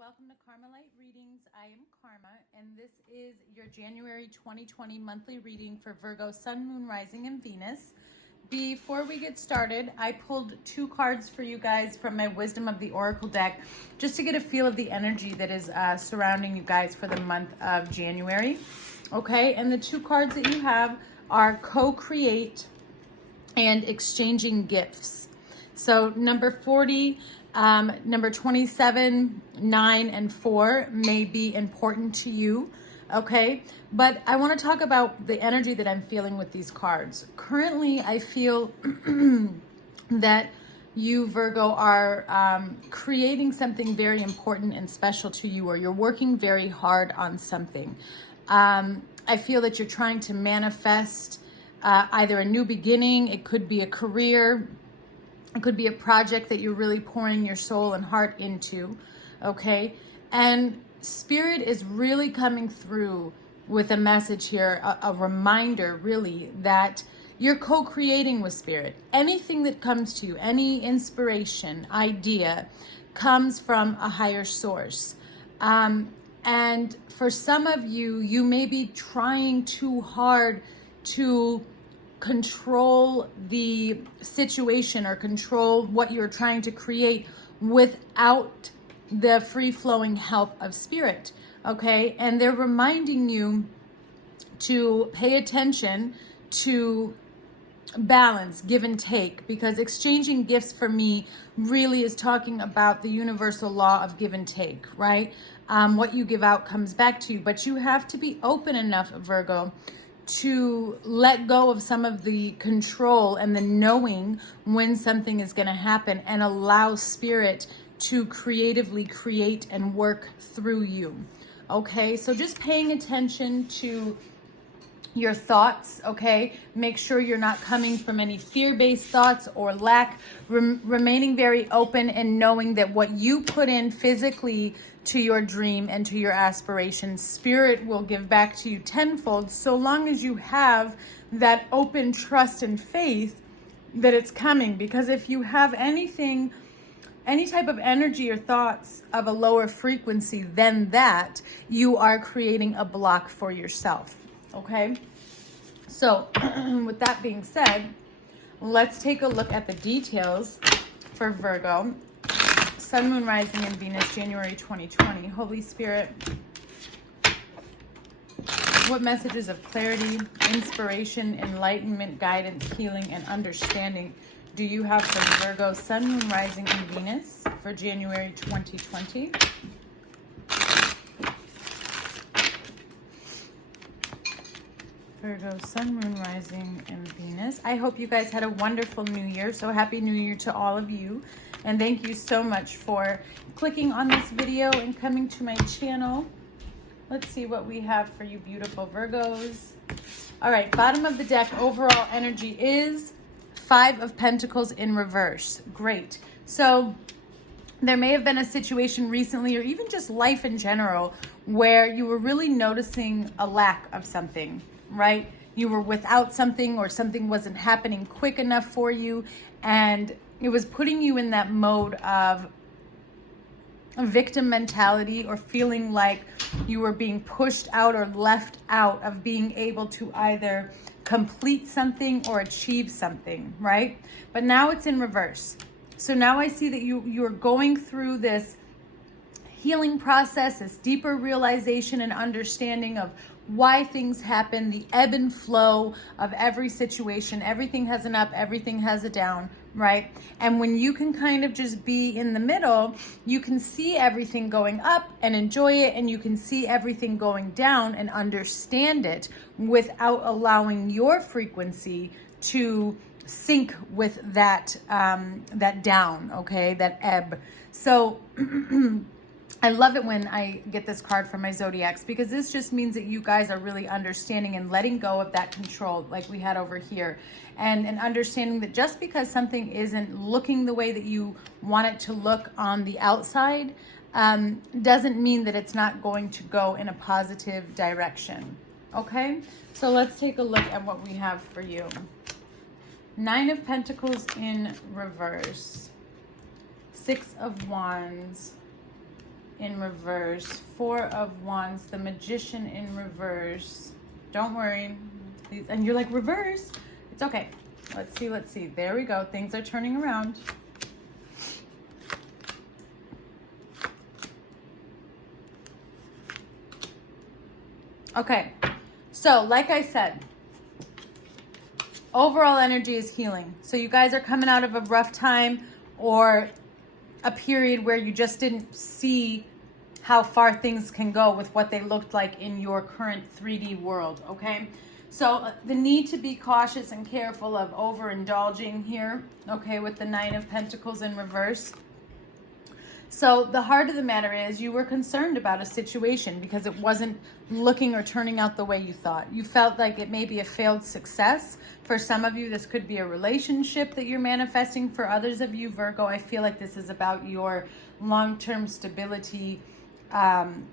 Welcome to Carmelite Readings. I am Karma, and this is your January 2020 monthly reading for Virgo, Sun, Moon, Rising, and Venus. Before we get started, I pulled two cards for you guys from my Wisdom of the Oracle deck, just to get a feel of the energy that is surrounding you guys for the month of January. Okay, and the two cards that you have are Co-Create and Exchanging Gifts. So number 40, number 27, 9, and 4 may be important to you, okay? But I want to talk about the energy that I'm feeling with these cards. Currently, I feel that you, Virgo, are creating something very important and special to you, or you're working very hard on something. I feel that you're trying to manifest either a new beginning, it could be a career, it could be a project that you're really pouring your soul and heart into, okay? And Spirit is really coming through with a message here, a reminder really that you're co-creating with Spirit. Anything that comes to you, any inspiration, idea, comes from a higher source. And for some of you, you may be trying too hard to control the situation or control what you're trying to create without the free-flowing help of Spirit, okay? And they're reminding you to pay attention to balance, give and take, because exchanging gifts for me really is talking about the universal law of give and take, right? What you give out comes back to you, but you have to be open enough, Virgo, to let go of some of the control and the knowing when something is going to happen, and allow Spirit to creatively create and work through you. Okay, so just paying attention to your thoughts, okay? Make sure you're not coming from any fear-based thoughts or lack, remaining very open and knowing that what you put in physically to your dream and to your aspirations, Spirit will give back to you tenfold, so long as you have that open trust and faith that it's coming. Because if you have anything, any type of energy or thoughts of a lower frequency than that, you are creating a block for yourself. Okay, so with that being said, let's take a look at the details for Virgo, Sun, Moon, Rising, and Venus, January 2020. Holy Spirit, what messages of clarity, inspiration, enlightenment, guidance, healing, and understanding do you have for Virgo, Sun, Moon, Rising, and Venus for January 2020? Virgo, Sun, Moon, Rising, and Venus. I hope you guys had a wonderful New Year. So happy New Year to all of you. And thank you so much for clicking on this video and coming to my channel. Let's see what we have for you beautiful Virgos. All right, bottom of the deck, overall energy is 5 of Pentacles in reverse. Great. So there may have been a situation recently, or even just life in general, where you were really noticing a lack of something, right? You were without something, or something wasn't happening quick enough for you, and it was putting you in that mode of a victim mentality, or feeling like you were being pushed out or left out of being able to either complete something or achieve something, right? But now it's in reverse. So now I see that you're going through this healing process, this deeper realization and understanding of why things happen, the ebb and flow of every situation. Everything has an up, everything has a down, right? And when you can kind of just be in the middle, you can see everything going up and enjoy it, and you can see everything going down and understand it without allowing your frequency to sync with that that down, okay, that ebb. So I love it when I get this card from my zodiacs, because this just means that you guys are really understanding and letting go of that control like we had over here, and understanding that just because something isn't looking the way that you want it to look on the outside doesn't mean that it's not going to go in a positive direction. Okay, so let's take a look at what we have for you. 9 of Pentacles in reverse, 6 of Wands, in reverse, Four of Wands, the Magician in reverse. Don't worry. And you're like, reverse? It's okay. Let's see, let's see. There we go. Things are turning around. Okay. So, like I said, overall energy is healing. So you guys are coming out of a rough time or a period where you just didn't see how far things can go with what they looked like in your current 3D world, okay? So the need to be cautious and careful of overindulging here, okay, with the Nine of Pentacles in reverse. So the heart of the matter is you were concerned about a situation because it wasn't looking or turning out the way you thought. You felt like it may be a failed success. For some of you, this could be a relationship that you're manifesting. For others of you, Virgo, I feel like this is about your long-term stability,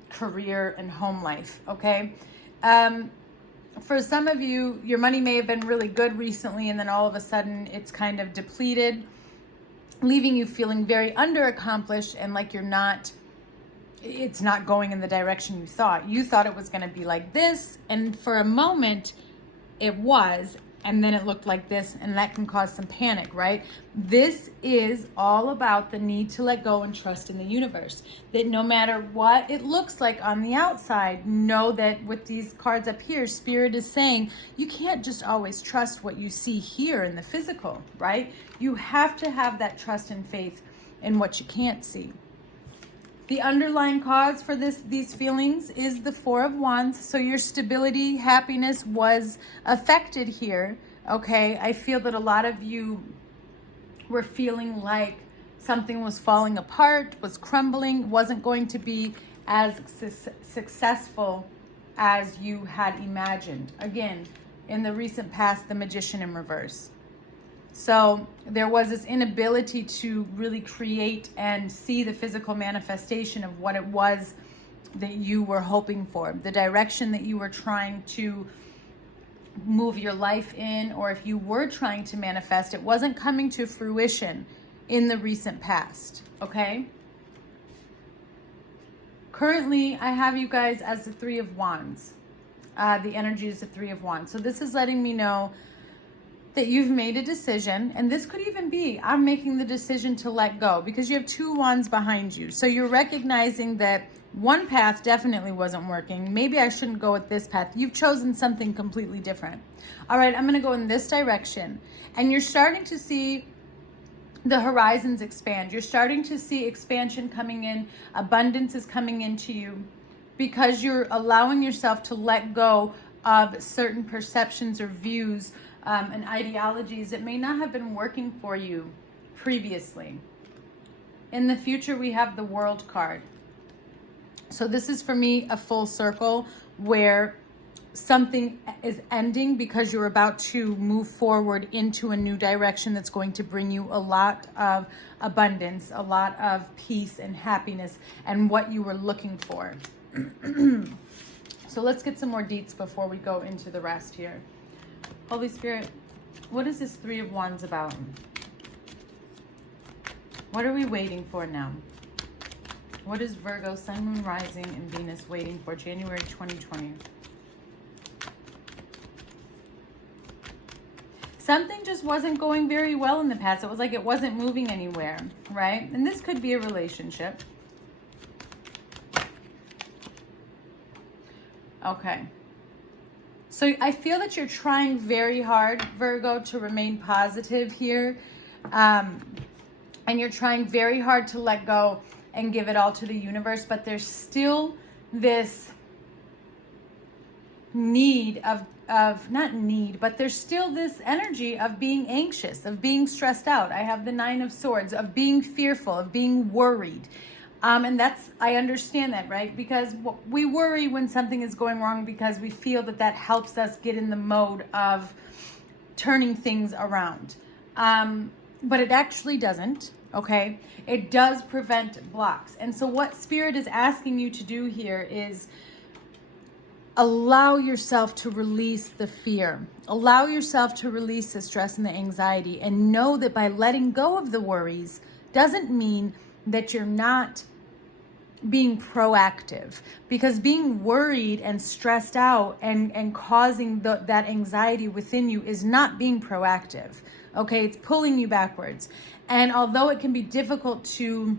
career, and home life, okay? For some of you, your money may have been really good recently, and then all of a sudden it's kind of depleted, leaving you feeling very underaccomplished and like it's not going in the direction you thought. You thought it was going to be like this, and for a moment it was, and then it looked like this, and that can cause some panic, right? This is all about the need to let go and trust in the universe. That no matter what it looks like on the outside, know that with these cards up here, Spirit is saying you can't just always trust what you see here in the physical, right? You have to have that trust and faith in what you can't see. The underlying cause for these feelings is the Four of Wands. So your stability, happiness was affected here, okay? I feel that a lot of you were feeling like something was falling apart, was crumbling, wasn't going to be as successful as you had imagined. Again, in the recent past, the Magician in reverse. So there was this inability to really create and see the physical manifestation of what it was that you were hoping for, the direction that you were trying to move your life in, or if you were trying to manifest, it wasn't coming to fruition in the recent past, okay? Currently, I have you guys as the Three of Wands. The energy is the Three of Wands. So this is letting me know that you've made a decision, and this could even be, I'm making the decision to let go, because you have two wands behind you. So you're recognizing that one path definitely wasn't working. Maybe I shouldn't go with this path. You've chosen something completely different. All right, I'm going to go in this direction. And you're starting to see the horizons expand. You're starting to see expansion coming in. Abundance is coming into you because you're allowing yourself to let go of certain perceptions or views and ideologies that may not have been working for you previously. In the future, we have the World card. So this is for me a full circle where something is ending because you're about to move forward into a new direction that's going to bring you a lot of abundance, a lot of peace and happiness, and what you were looking for. So let's get some more deets before we go into the rest here. Holy Spirit, what is this Three of Wands about? What are we waiting for now? What is Virgo, Sun, Moon, Rising, and Venus waiting for January 2020? Something just wasn't going very well in the past. It was like it wasn't moving anywhere, right? And this could be a relationship. Okay. So I feel that you're trying very hard, Virgo, to remain positive here. And you're trying very hard to let go and give it all to the universe. But there's still this need but there's still this energy of being anxious, of being stressed out. I have the Nine of Swords, of being fearful, of being worried. And I understand that, right? Because we worry when something is going wrong because we feel that helps us get in the mode of turning things around. But it actually doesn't, okay? It does prevent blocks. And so what Spirit is asking you to do here is allow yourself to release the fear. Allow yourself to release the stress and the anxiety, and know that by letting go of the worries doesn't mean that you're not being proactive, because being worried and stressed out and causing that anxiety within you is not being proactive. Okay, it's pulling you backwards. And although it can be difficult to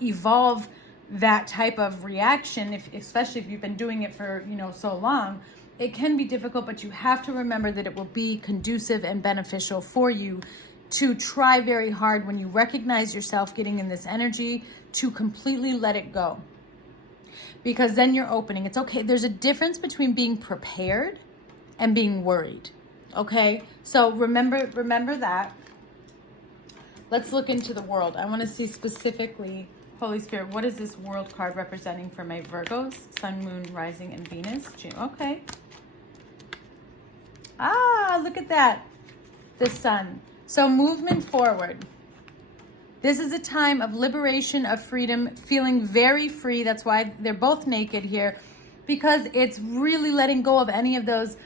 evolve that type of reaction, especially if you've been doing it for so long, it can be difficult, but you have to remember that it will be conducive and beneficial for you to try very hard when you recognize yourself getting in this energy to completely let it go. Because then you're opening. It's okay. There's a difference between being prepared and being worried. Okay? So remember that. Let's look into the world. I want to see specifically, Holy Spirit, what is this world card representing for my Virgos? Sun, Moon, Rising, and Venus. Okay. Ah, look at that. The Sun. So movement forward. This is a time of liberation, of freedom, feeling very free. That's why they're both naked here, because it's really letting go of any of those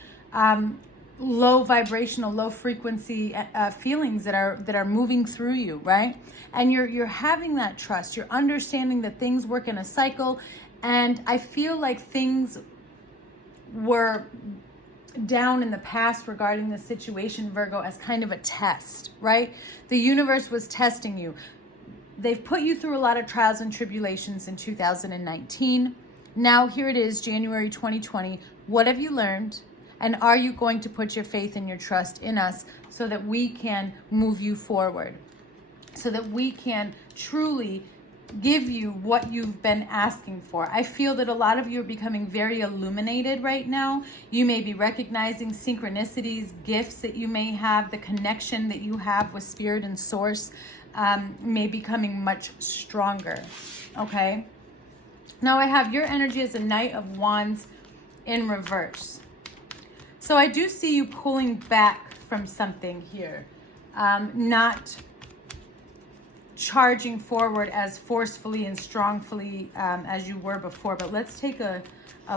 low vibrational, low frequency feelings that are moving through you, right? And you're having that trust. You're understanding that things work in a cycle. And I feel like things were down in the past regarding the situation, Virgo, as kind of a test, right? The universe was testing you. They've put you through a lot of trials and tribulations in 2019. Now here it is, January 2020. What have you learned? And are you going to put your faith and your trust in us so that we can move you forward? So that we can truly give you what you've been asking for. I feel that a lot of you are becoming very illuminated right now. You may be recognizing synchronicities, gifts that you may have, the connection that you have with spirit and source may be becoming much stronger. Okay. Now I have your energy as a Knight of Wands in reverse. So I do see you pulling back from something here, not charging forward as forcefully and strongly as you were before. But let's take a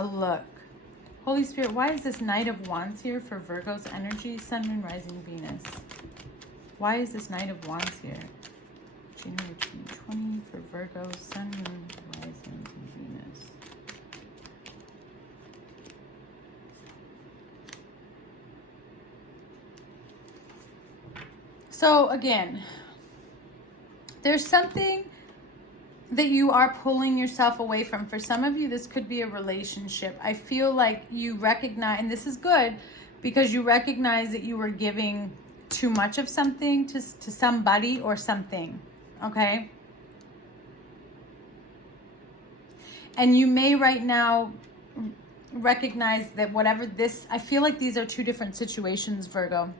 look. Holy Spirit, why is this Knight of Wands here for Virgo's energy? Sun, Moon, Rising, Venus. Why is this Knight of Wands here? January 2020 for Virgo, Sun, Moon, Rising, Venus. So again, there's something that you are pulling yourself away from. For some of you, this could be a relationship. I feel like you recognize, and this is good, because you recognize that you were giving too much of something to somebody or something, okay? And you may right now recognize that whatever this, I feel like these are two different situations, Virgo.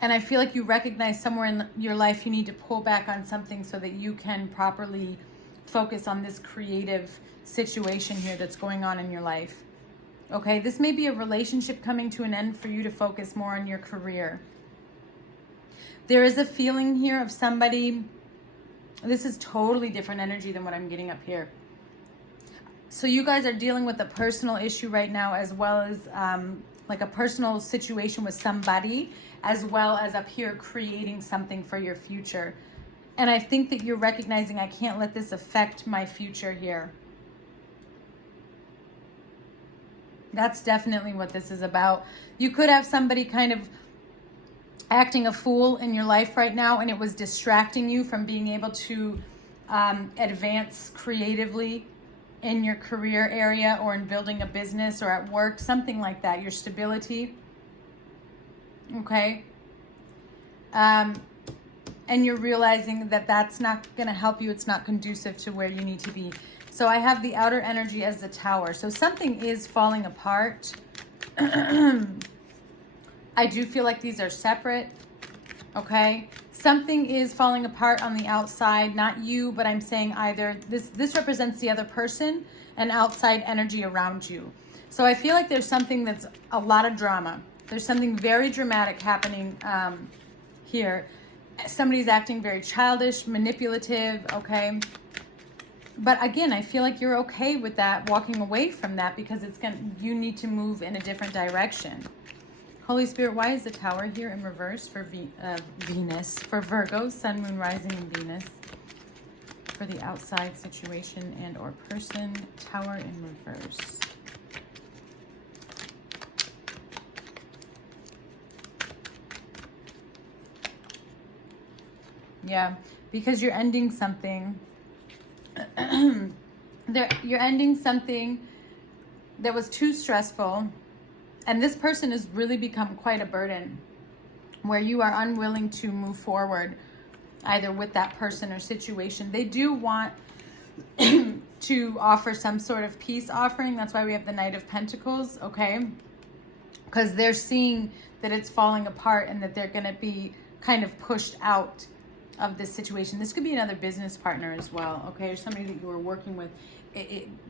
And I feel like you recognize somewhere in your life you need to pull back on something so that you can properly focus on this creative situation here that's going on in your life. Okay, this may be a relationship coming to an end for you to focus more on your career. There is a feeling here of somebody, this is totally different energy than what I'm getting up here. So you guys are dealing with a personal issue right now, as well as like a personal situation with somebody, as well as up here creating something for your future. And I think that you're recognizing, I can't let this affect my future here. That's definitely what this is about. You could have somebody kind of acting a fool in your life right now, and it was distracting you from being able to advance creatively in your career area, or in building a business, or at work, something like that, your stability. Okay. And you're realizing that that's not going to help you. It's not conducive to where you need to be. So I have the outer energy as the Tower. So something is falling apart. I do feel like these are separate. Okay. Something is falling apart on the outside, not you, but I'm saying either this represents the other person and outside energy around you. So I feel like there's something that's a lot of drama. There's something very dramatic happening here. Somebody's acting very childish, manipulative, okay? But again, I feel like you're okay with that, walking away from that, because you need to move in a different direction. Holy Spirit, why is the Tower here in reverse for Venus, for Virgo, Sun, Moon, Rising, and Venus? for the outside situation and or person. Tower in reverse. Yeah, because you're ending something. You're ending something that was too stressful. And this person has really become quite a burden, where you are unwilling to move forward either with that person or situation. They do want to offer some sort of peace offering. That's why we have the Knight of Pentacles, okay? Because they're seeing that it's falling apart and that they're going to be kind of pushed out of this situation. This could be another business partner as well, okay? Or somebody that you were working with.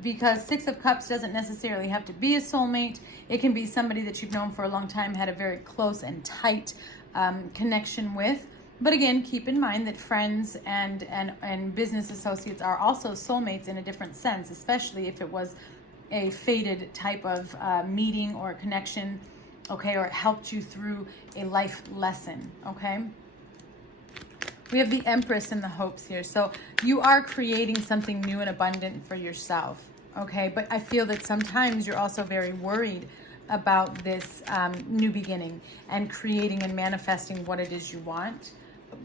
Because Six of Cups doesn't necessarily have to be a soulmate. It can be somebody that you've known for a long time, had a very close and tight connection with. But again, keep in mind that friends and business associates are also soulmates in a different sense, especially if it was a fated type of meeting or connection, okay? Or it helped you through a life lesson, okay? We have the Empress and the Hopes here. So you are creating something new and abundant for yourself, okay? But I feel that sometimes you're also very worried about this new beginning and creating and manifesting what it is you want.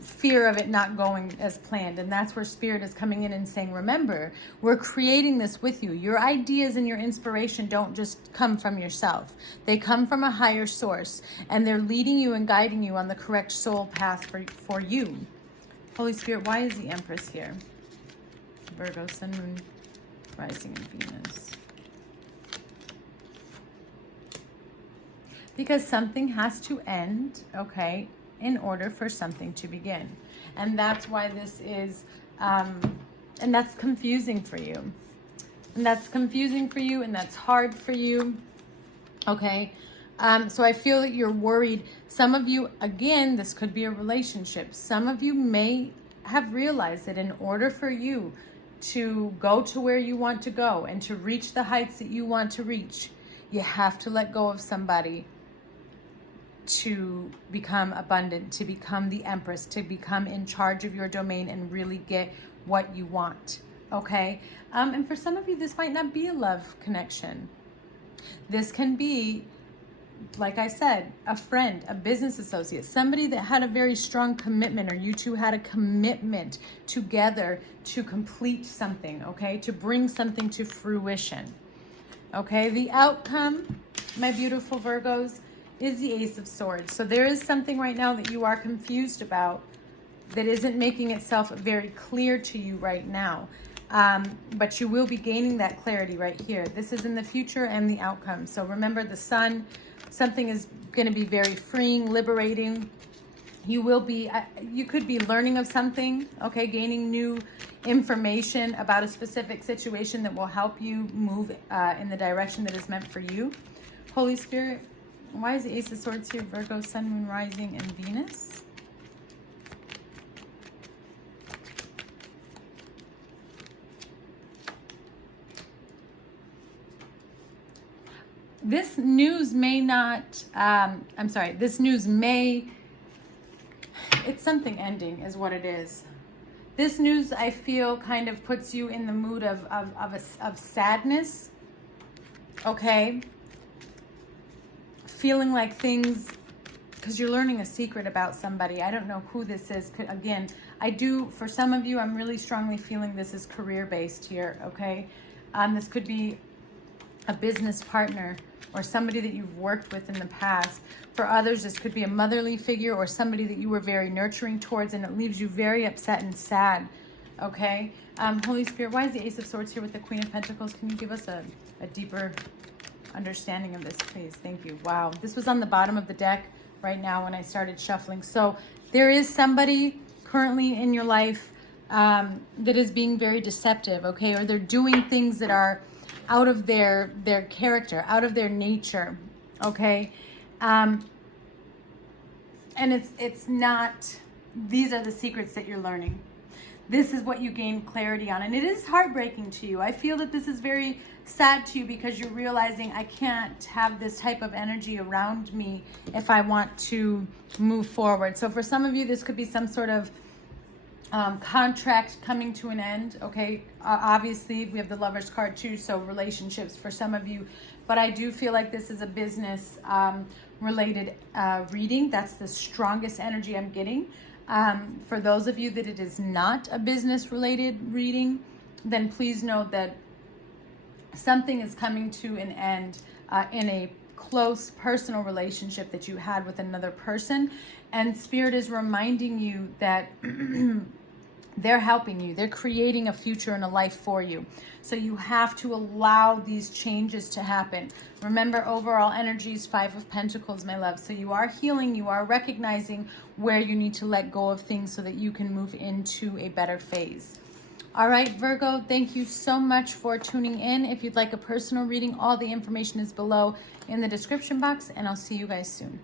Fear of it not going as planned. And that's where Spirit is coming in and saying, remember, we're creating this with you. Your ideas and your inspiration don't just come from yourself. They come from a higher source, and they're leading you and guiding you on the correct soul path for you. Holy Spirit, why is the Empress here? Virgo, Sun, Moon, Rising, and Venus. Because something has to end, okay, in order for something to begin. And that's why this is, and that's confusing for you. And that's confusing for you, and that's hard for you, okay? So I feel that you're worried. Some of you, again, this could be a relationship. Some of you may have realized that in order for you to go to where you want to go and to reach the heights that you want to reach, you have to let go of somebody to become abundant, to become the Empress, to become in charge of your domain and really get what you want, okay? And for some of you, this might not be a love connection. This can be, like I said, a friend, a business associate, somebody that had a very strong commitment, or you two had a commitment together to complete something, okay? To bring something to fruition, okay? The outcome, my beautiful Virgos, is the Ace of Swords. So there is something right now that you are confused about that isn't making itself very clear to you right now. But you will be gaining that clarity right here. This is in the future and the outcome. So remember the Sun, something is going to be very freeing, liberating. You will be, you could be learning of something, okay, gaining new information about a specific situation that will help you move in the direction that is meant for you. Holy Spirit, why is the Ace of Swords here? Virgo, Sun, Moon, Rising, and Venus. This news may not, this news may, it's something ending is what it is. This news, I feel, kind of puts you in the mood of sadness, okay? Feeling like things, because you're learning a secret about somebody. I don't know who this is. Again, for some of you, I'm really strongly feeling this is career-based here, okay? This could be a business partner or somebody that you've worked with in the past. For others, this could be a motherly figure or somebody that you were very nurturing towards, and it leaves you very upset and sad, okay? Holy Spirit, why is the Ace of Swords here with the Queen of Pentacles? Can you give us a deeper understanding of this, please? Thank you. Wow, this was on the bottom of the deck right now when I started shuffling. So there is somebody currently in your life that is being very deceptive, okay? Or they're doing things that are out of their character, out of their nature, okay? And it's not, these are the secrets that you're learning. This is what you gain clarity on, and it is heartbreaking to you. I feel that this is very sad to you because you're realizing I can't have this type of energy around me if I want to move forward. So for some of you, this could be some sort of contract coming to an end, okay? Obviously, we have the Lover's card too, so relationships for some of you. But I do feel like this is a business related reading. That's the strongest energy I'm getting. For those of you that it is not a business related reading, then please know that something is coming to an end in a close personal relationship that you had with another person. And Spirit is reminding you that they're helping you. They're creating a future and a life for you. So you have to allow these changes to happen. Remember, overall energy is 5 of Pentacles, my love. So you are healing. You are recognizing where you need to let go of things so that you can move into a better phase. All right, Virgo, thank you so much for tuning in. If you'd like a personal reading, all the information is below in the description box, and I'll see you guys soon.